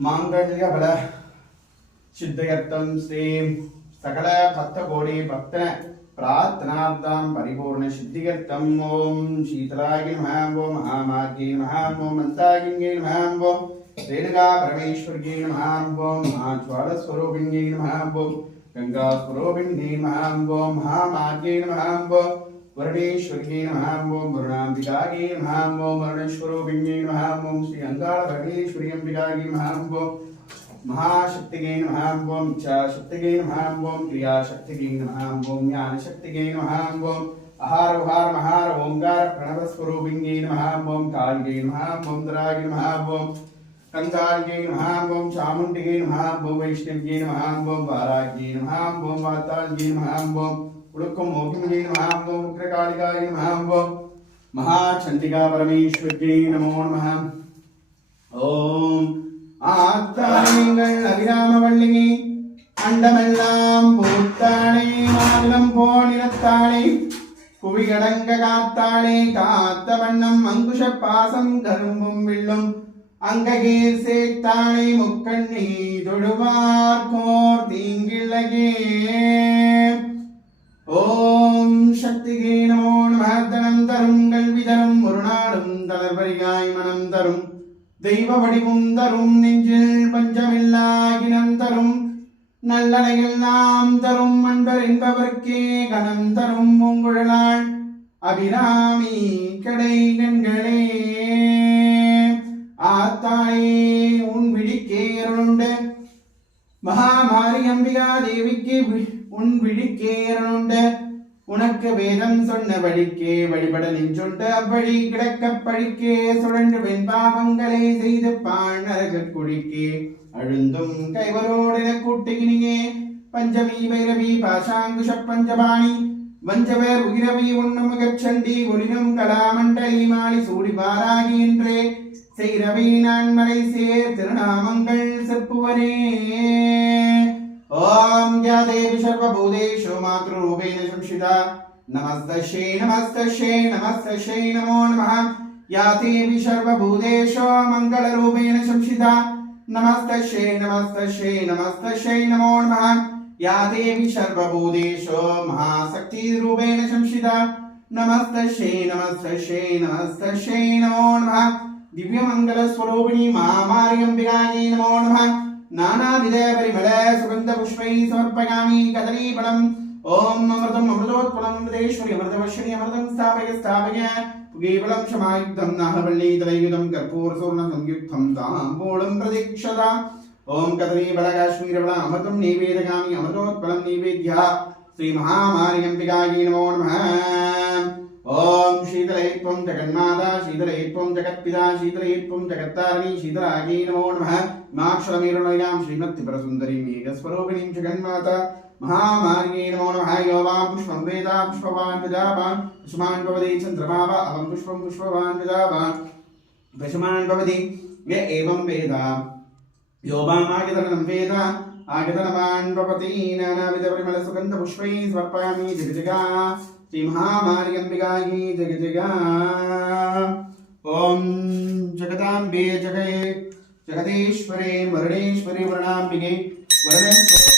मांगल्यबल सिद्धयत्तं श्रीं सकल भक्तकोटि भक्त प्रार्थनार्थं परिपूर्ण सिद्धियत्तं ओम शीतलाय नमः ओम महामार्गे नमः ओम मंतागिन्ये नमः ओम रेणुका परमेश्वर्ये नमः ओम महाज्वालस्वरूपिण्ये नमः ओम गंगास्वरूपिण्ये नमः ओम महामार्गे नमः ओम वर्णेश्वर्ये नमः ओम वरुणाम्बिकायै नमः ओम वर्णेश्वरूपिण्ये नमः ओम श्री अंगाळ परमेश्वरी अंबिकायै नमः ओम महाशक्तिगे नमः ओम इच्छाशक्तिगे नमः ओम क्रियाशक्तिगे नमः ओम ज्ञानशक्तिगे नमः ओम आहार उहार महार ओंकार प्रणवस्वरूपिण्ये नमः ओम काल्ये नमः ओम दरागे नमः ओम कंकाल्ये नमः ओम चामुण्डिगे नमः ओम वैष्णव्ये नमः ओम वाराग्ये नमः ओम वाताल्ये नमः ओम उलुक्कम मोहिमये नमः ओम उग्रकालिकाय नमः ओम महाचंडिका परमेश्वर्ये नमो नमः ओम ஆத்தாங்கள் அபிராம வள்ளினி அண்டமெல்லாம் பூத்தாளே மாநிலம் போனிடத்தாளே குவிகடங்க காத்தாளே காத்த வண்ணம் அங்குஷ பாசம் கரும்பும் வில்லும் அங்ககீர் சேத்தாளே முக்கண்ணி தொழுவார்கோர் தீங்கிள்ளையே ஓம் சக்திகே நமோ நம தனம் தரும் கல்வி தரும் ஒரு நாடும் தளர்வரியாய் மனம் தரும் தெய்வ வடிவும் தரும் நெஞ்சில் பஞ்சமில்லாகினம் தரும் நல்லடையெல்லாம் தரும் அன்பர் என்பவர்க்கே கணம் தரும் உங்குழலாள் அபிராமி கடை கண்களே ஆத்தாயே உன் விழிக்கேருண்டு மகாமாரி அம்பிகா தேவிக்கு உன் விழிக்கேருண்டு உனக்கு வேதம் சொன்ன வழிக்கே வழிபட நின்றுண்டு அவ்வழி கிடக்க பழிக்கே சுழன்று வெண்பாவங்களை செய்து பாழ் நரக குடிக்கே அழுந்தும் கைவரோடென கூட்டுகினியே பஞ்சமி பைரவி பாஷாங்குஷ பஞ்சபாணி வஞ்சவர் உயிரவி உண்ணமுகச்சண்டி ஒளிரும் கலாமண்டலி மாலி சூடி பாராகி என்றே செய்ரவி நான் மறை சேர் திருநாமங்கள் செப்புவரே ओम या देवी सर्वभूतेषु मातृरूपेण संस्थिता नमस्तस्यै नमस्तस्यै नमस्तस्यै नमो नमः या देवी सर्वभूतेषु मङ्गलरूपेण संस्थिता नमस्तस्यै नमस्तस्यै नमस्तस्यै नमो नमः या देवी सर्वभूतेषु महाशक्तिरूपेण संस्थिता नमस्तस्यै नमस्तस्यै नमस्तस्यै नमो नमः दिव्यमङ्गलस्वरूपिणी महामारी अम्बिकायै नमो नमः नानाविध परिमल सुगंध पुष्पै समर्पयामि कदलीफलम् ओम अमृतम् अमृतोत्पलम् अमृतेश्वरि अमृतवर्षिणि अमृतं स्थापय स्थापय पुगीफलं क्षमायुक्तं नाहवल्ली तलयुतं कर्पूरसूर्णं संयुक्तं ताम्बूलं प्रतीक्षता ओम कदलीफल काश्मीरफल अमृतं नैवेदयामि अमृतोत्पलं नैवेद्यः श्री महामारी अम्बिकायै नमो नमः ओम शीतलयत्वं जगन्माता शीतलयत्वं जगत्पिता शीतलयत्वं जगत्तारिणी शीतलायै नमो नमः माक्षरमेरुणयां श्रीमत्त्रिपुरसुन्दरीं मेघस्वरूपिणीं जगन्माता महामार्गे नमो नमः योवां पुष्पं वेदा पुष्पवान् प्रजावान् पुष्पमान् भवति चन्द्रमा वा अवं पुष्पं पुष्पवान् प्रजावान् पुष्पमान् भवति य एवं वेद योवामागतनं वेद आगतनवान् भवति नानाविधपरिमलसुगन्धपुष्पैः समर्पयामि जगजगा श्री महामारी अम्बिकायै जग जगा ओम जगदाम्बे जगये जगदीश्वरे वरुणेश्वरी वरुणाम्बिके वरुणेश्वरी